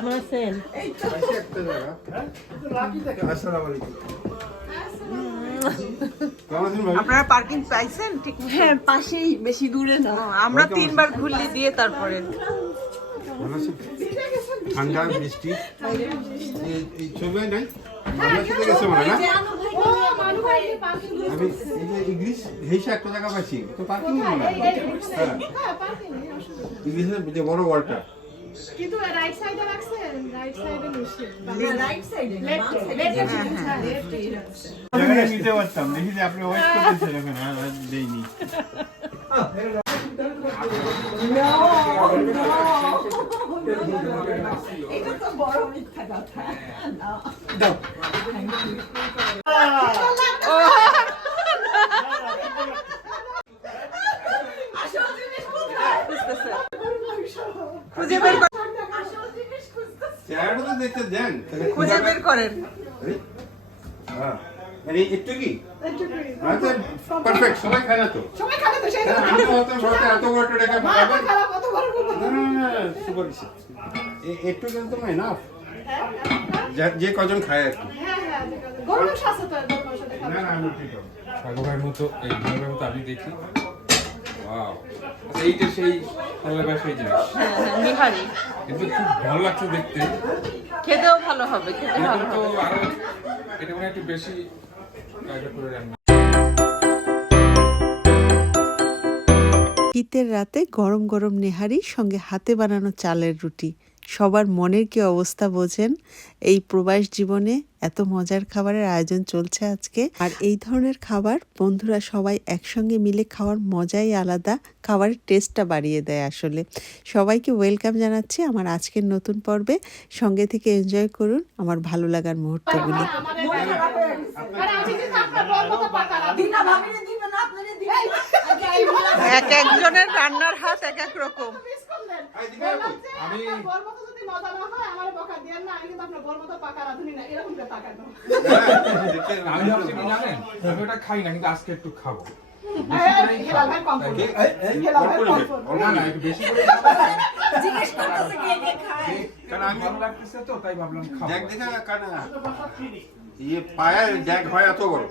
কেমন আছেন আপনারা পার্কিং পাইছেন ঠিক হ্যাঁ পাশেই বেশি দূরে না। আমরা তিনবার ঘুরলি দিয়ে তারপরে। ঠান্ডা বৃষ্টি। এই- ছবি নাই। আমি ইংলিশ হেসে একটা জায়গা পাইছি। তো পার্কিং হয়। হ্যাঁ। ইংলিশের যে বড় ওয়ালটা কিন্তু রাইট সাইডে রাখছেন রাইট সাইডে বেশি রাইট সাইডে জায়গাটা নিতে পারতাম দেখি যে আপনি ওয়েট করতেছেন এখন আর আর দেইনি। এটা তো বড় মিথ্যা কথা। খুঁজে বের কর- চেহারাটা তো দেখতে দেন। খুঁজে বের করেন। হ্যাঁ। মানে একটু কি? পারফেক্ট সবাই খায় না তো? সবাই খাবে তো সেই হ্যাঁ, আমি তো ভাবতাম ভাবতাম এত বড় একটা টাকা মা কত বড় বড় না না না না একটু কিন্তু না এনাফ যে কজন খায় আর কি। হ্যাঁ হ্যাঁ ভাইয়ের মতো এই ভাই ভাইয়ের মতো আমি দেখি। আচ্ছা এইটা সেই জিনিস। হ্যাঁ হ্যাঁ নিহারি। কিন্তু খুব ভালো লাগছে দেখতে। খেতেও ভালো হবে খেতে ভালো হবে। এটা মনে একটু বেশি করে রান্না। শীতের রাতে গরম গরম নেহারি সঙ্গে হাতে বানানো চালের রুটি। সবার মনের কি অবস্থা বোঝেন? এই প্রবাস জীবনে এত মজার খাবারের আয়োজন চলছে আজকে। আর এই ধরনের খাবার বন্ধুরা সবাই একসঙ্গে মিলে খাওয়ার মজাই আলাদা। খাবারের টেস্টটা বাড়িয়ে দেয় আসলে। সবাইকে ওয়েলকাম জানাচ্ছি আমার আজকের নতুন পর্বে। সঙ্গে থেকে এনজয় করুন আমার ভালো লাগার মুহূর্তগুলি। এক একজনের রান্নার হাত এক এক রকম। আমি- আপনার মতো যদি মজা না হয় আমার বকা দিয়েন না আমি কিন্তু আপনার বড় মতো পাকা রাঁধুনি না এরকম করে পাকা দাও আমি ভাবছি কি জানেন আমি ওটা খাই না কিন্তু আজকে একটু খাব। জিজ্ঞেস করতেছে কে কে খায়। কারণ আমি ভালো লাগতেছে তো তাই ভাবলাম খাব। দেখ দেখা কানা। ইয়ে পায়ের ড্যাগ হয় এত বড়।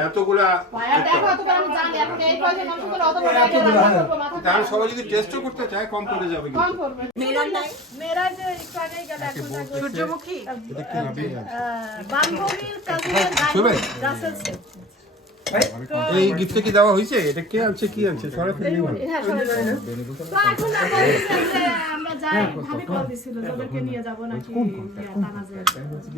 এতগুলা পায়া দেখো তো আমি জানি আপনি এই কয়জন মাংস করে অত বড় আইডিয়া রান্না করব মাথা কারণ সবাই যদি টেস্টও করতে চায় কম করে যাবে সূর্যমুখী? বান্ধবীর? ব্রাসেলসে এই গিফটে কি দেওয়া হয়েছে? এটা কে আনছে কি হ্যাঁ সবাই জানে। তো এখন আমরা যাই ভাবি কল দিছিল যে নিয়ে যাব নাকি আছে, আছে।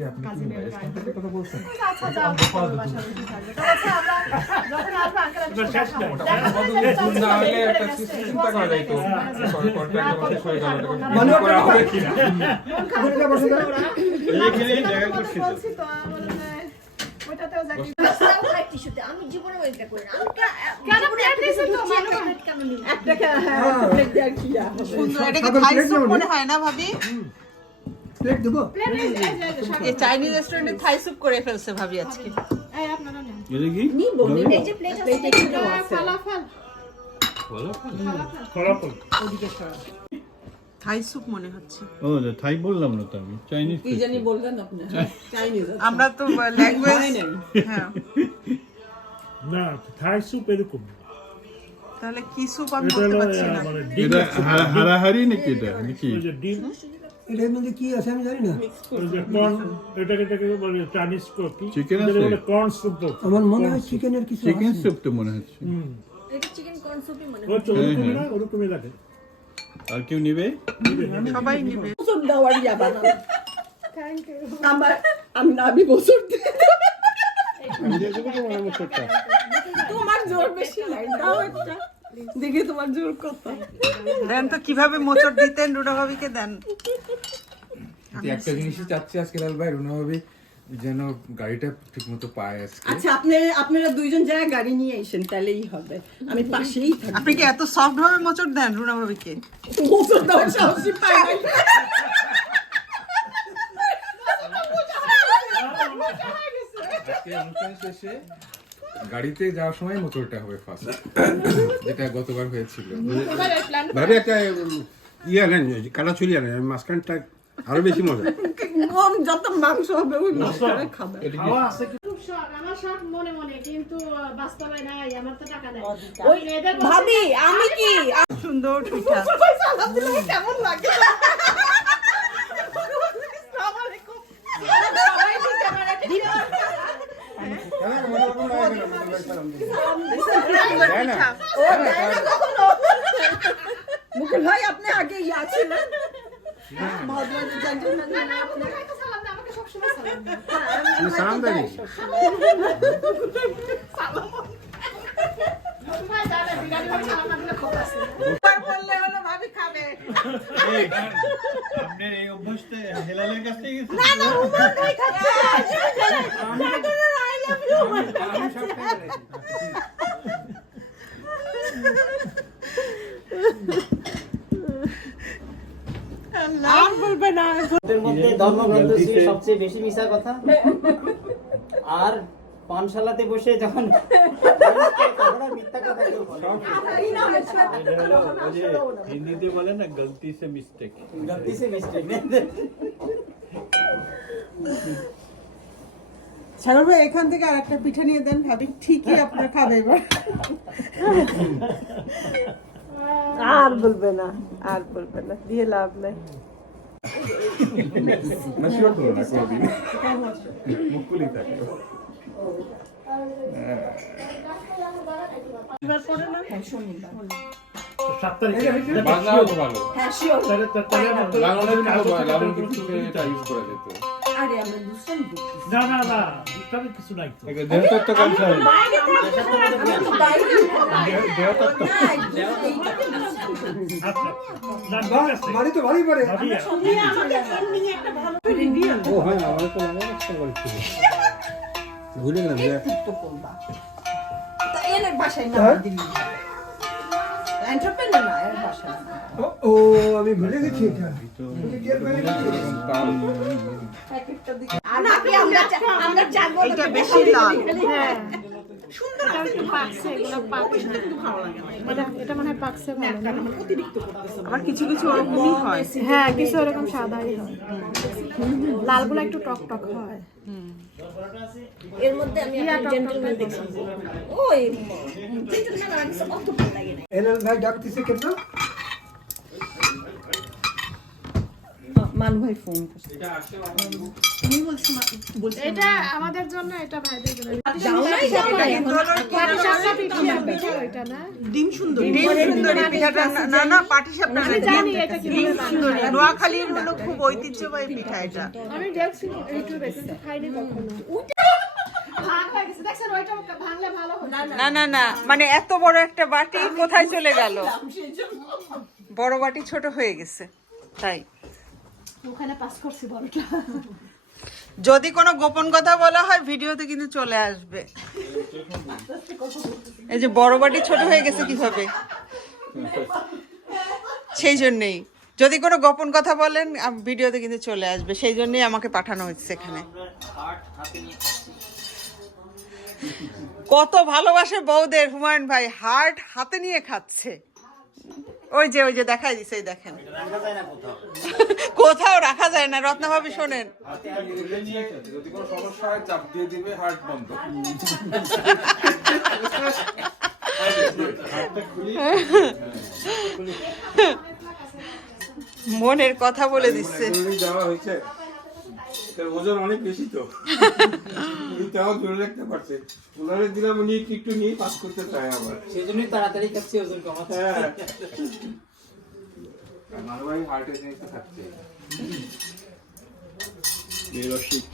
মানে ওইটাতেও যাই। আমি জীবনে ওইটা করি না। এটা চাইনিজ রেস্টুরেন্টে থাই স্যুপ করে ফেলছে ভাবি আজকে। এই আপনারা নেন। এটা কি? নিব এই যে প্লেট আছে এটা ফালাফল। ফলাফল? থাই স্যুপ মনে হচ্ছে। ও থাই বললাম না তো আমি চাইনিজ কি জানি বললেন আপনি? চাইনিজ আমরা তো ল্যাঙ্গুয়েজ হ্যাঁ। না থাই স্যুপ এরকম তাহলে কি স্যুপ আমি বলতে পারছি না। মানে এটা হারাহারি নাকি এটা নাকি? ডিম এটার মধ্যে কি আছে আমি জানি না। এটাকে এটাকে বলে চাইনিজ আছে? কর্ন স্যুপ আমার মনে হয় চিকেনের কিছু চিকেন আছে। স্যুপ তো মনে হচ্ছে। এটা চিকেন কর্ন স্যুপই মনে ওই তো হ্যাঁ, ওরকমই হ্যাঁ। না ওরকমই লাগে। আর কেউ নিবে? সবাই নিবে। বছর দেওয়ার ইয়া বানানো আমার আমি নাবি বছর তোমার জোর বেশি নাই দাও একটা। দেখি তোমার জোর কত। দেন তো কীভাবে মোচড় দিতেন রুনা ভাবিকে? দেন। একটা জিনিসই চাচ্ছি আজকে লাল ভাই রুনা ভাবি যেন গাড়িটা ঠিক মতো পায় আজকে। আচ্ছা আপনারা আপনারা দুইজন জায়গায় গাড়ি নিয়ে এসেন তাহলেই হবে। আমি পাশেই থাকি আপনি কি এত সফট ভাবে মোচড় দেন রুনা ভাবিকে বছর দেওয়ার সাহসই অনুষ্ঠান শেষে গাড়িতে যাওয়ার সময় মোটরটা হবে ফার্স্ট যেটা গতবার হয়েছিল। ভাবি একটা ইয়ে আনেন কাটা ছুরি আনেন আমি মাঝখানটা আরও বেশি মজা। কম যত মাংস হবে ওই মাংসটা খাবে। খুব শখ আমার শখ মনে মনে কিন্তু বাস্তবে আমার তো টাকা নাই। ওই এদের বলছে- ভাবি আমি কি? সুন্দর পিঠা কেমন লাগে? মুকুল ভাই আপনি আগে ইয়া ছিলেন ভদ্রলোক gentleman। আপনাকে সালাম সবসময় সালাম। তুমি সালাম দেয়নি ভাই জানে, বিরিয়ানি ভাই সালাম না দিলে খবর আছে। বললে হলো ভাবি খাবে আপনার এই অভ্যাসটা হেলালের কাছ থেকে গেছে আর বলবে না এর মধ্যে ধর্মগ্রন্থ ছিল সবচেয়ে বেশি মিশা কথা। আর পানশালাতে বসে যখন। হিন্দিতে বলে না গলতি সে মিস্টেক গলতি সে। ভাই এখান থেকে আর একটা পিঠা নিয়ে দেন ভাবি ঠিকই আপনার খাবে এবার। আর বলবে না আর বলবে না দিয়ে লাভ নাই। না শিওর করো না কোনোদিন মুখ খুলেই থাকে সাত তারিখে ভালো হ্যাঁ শিওর তাহলে তাহলে আমার তো- লালনের ভালো হয় লালন কিন্তু এটা ইউজ করা যেত আরে আমরা দুষ্টামি করছি না না না দুষ্টামির কিছু নাই তো। দেহতত্ত্ব কনসার্ন দেহতত্ত্ব না এইটাকে দুষ্টামি করছি। না। ঠিক আছে। বাড়ি তো ভালোই পারে। ও হ্যাঁ আমার তো আমার একটা বাড়ি ভুলে গেলাম তো করবা তা এর বাসায় না দিল্লি এন্টারপ্রেনার না এর ও- ও আমি ভুলে গেছি এটা। আমরা হ্যাঁ। মনে হয় কিছু কিছু ওরকমই হয়। হ্যাঁ কিছু এরকম সাদাই হয়। লালগুলো একটু টক টক হয়। এর মধ্যে আমি জেন্টলম্যান দেখছি। ওই জেন্টলম্যান আর অত ভালো লাগে না। হেলাল ভাই ডাকতেছে কেন? মান ভাই ফোন করছে। এটা আমাদের জন্য এটা ভাইদের জন্য। না? ডিম সুন্দরী। ডিম সুন্দরী পিঠাটা না- না না পাটি সাপটা আমি জানি এটা কীভাবে ডিম সুন্দরী। নোয়াখালীর হলো খুব ঐতিহ্যবাহী পিঠা এটা। আমি দেখছি ইউটিউবে কিন্তু খাইনি কখনো। ভাগ হয়ে গেছে। দেখছেন ওইটা ভাঙলে ভালো হবে না না না মানে এত বড় একটা বাটি কোথায় চলে গেল? বড় বাটি ছোট হয়ে গেছে তাই। ওখানে পাস করছি বড়টা। যদি কোনো গোপন কথা বলা হয় ভিডিওতে কিন্তু চলে আসবে। এই যে বড় বাটি ছোট হয়ে গেছে কীভাবে? সেই জন্যেই। যদি কোনো গোপন কথা বলেন ভিডিওতে কিন্তু চলে আসবে। সেই জন্যই আমাকে পাঠানো হচ্ছে এখানে। কত ভালোবাসে বউদের। হুমায়ুন ভাই হার্ট হাতে নিয়ে খাচ্ছে। ওই যে ওই যে দেখাই দিছে দেখেন। কোথাও রাখা যায় না? রত্না ভাবি শোনেন। যদি কোনো সমস্যা হয় চাপ দিয়ে দিবে হার্ট বন্ধ মনের কথা বলে দিচ্ছে। হয়েছে ওজন অনেক বেশি তো তাও ধরে রাখতে পারছে ওনারে দিলাম উনি একটু নিয়ে পাস করতে চায় আবার সেই জন্যই তাড়াতাড়ি খাচ্ছি ওজন কমাচ্ছি হ্যাঁ। আমার ভাই হার্টের জিনিসটা থাকছে। Biroşik.